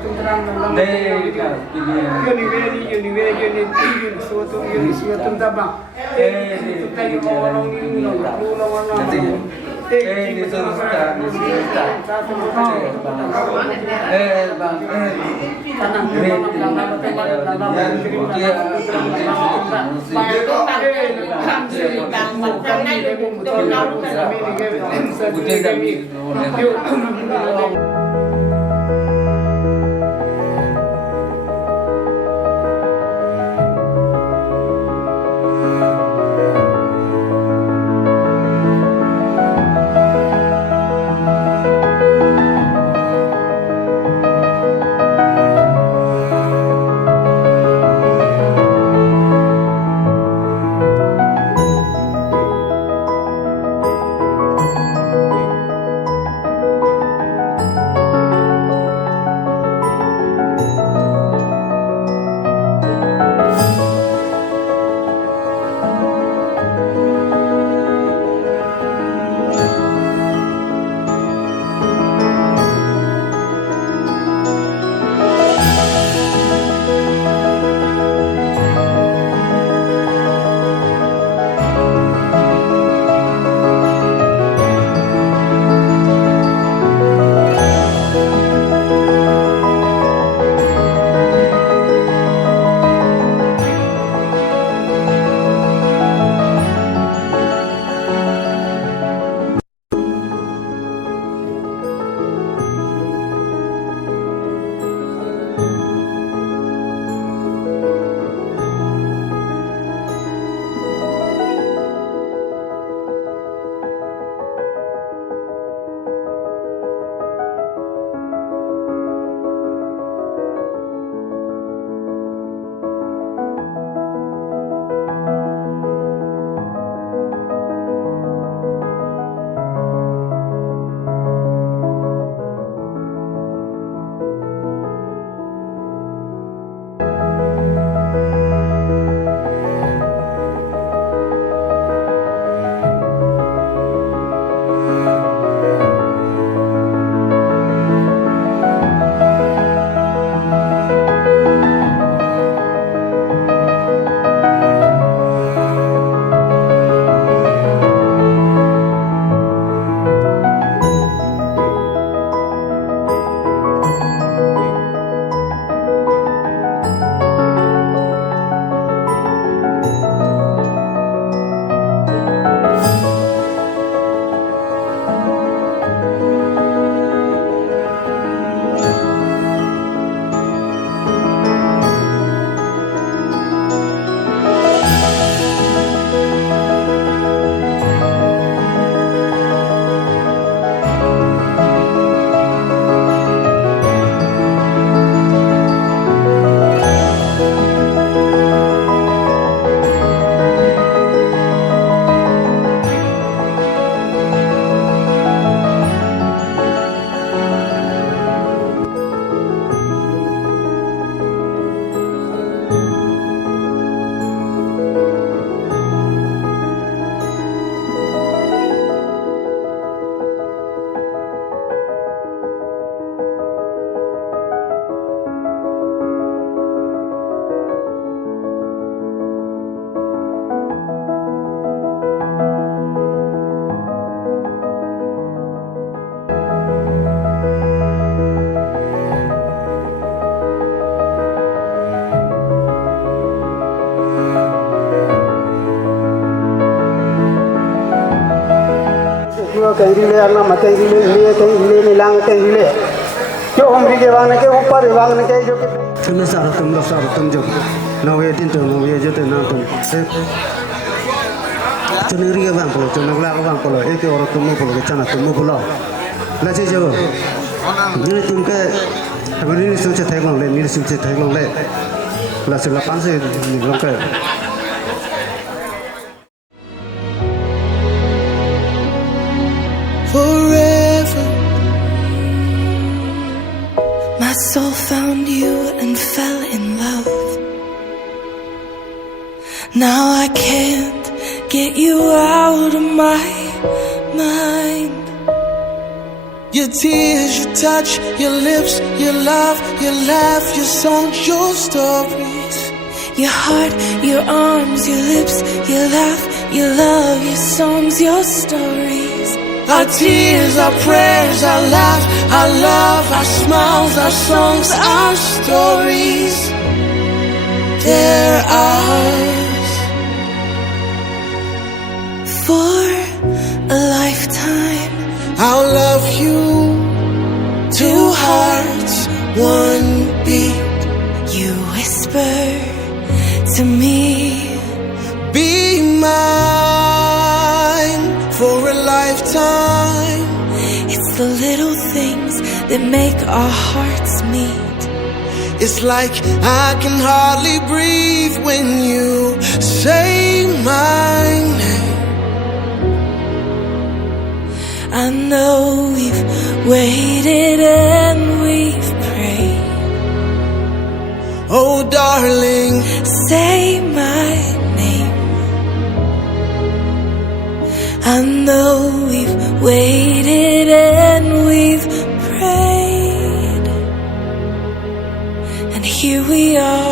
terang dalam Yuni suatu tabang tadi orang ini ini sudah कैंगीले अल्लाह मत कैंगीले लिए कैंगीले नीलांग कैंगीले जो उम्र के वांगने के ऊपर वांगने के जो तुम सारा तुम जो नवे दिन तो नवे जो तो ना तुम चुनरी के वांग पलो चुनगला के वांग पलो एक और तुम पलो के चना तुम पलो लाचे जो ये तुम के अभी नहीं सोचे थे गंले नहीं सोचे थे गंले लाचे लापान से निकल के Forever, my soul found you and fell in love. Now I can't get you out of my mind. Your tears, your touch, your lips, your love, your laugh, your songs, your stories. Your heart, your arms, your lips, your laugh, your love, your songs, your stories. Our tears, our prayers, our laughs, our love, our smiles, our songs, our stories. They're ours. For a lifetime, I'll love you. Two hearts, one beat. you whisper to me, be mine for a lifetime. it's the little things that make our hearts meet. It's like I can hardly breathe when you say my name. I know we've waited and we've prayed. Oh darling, Say my name. I know we've waited and we've prayed, and here we are.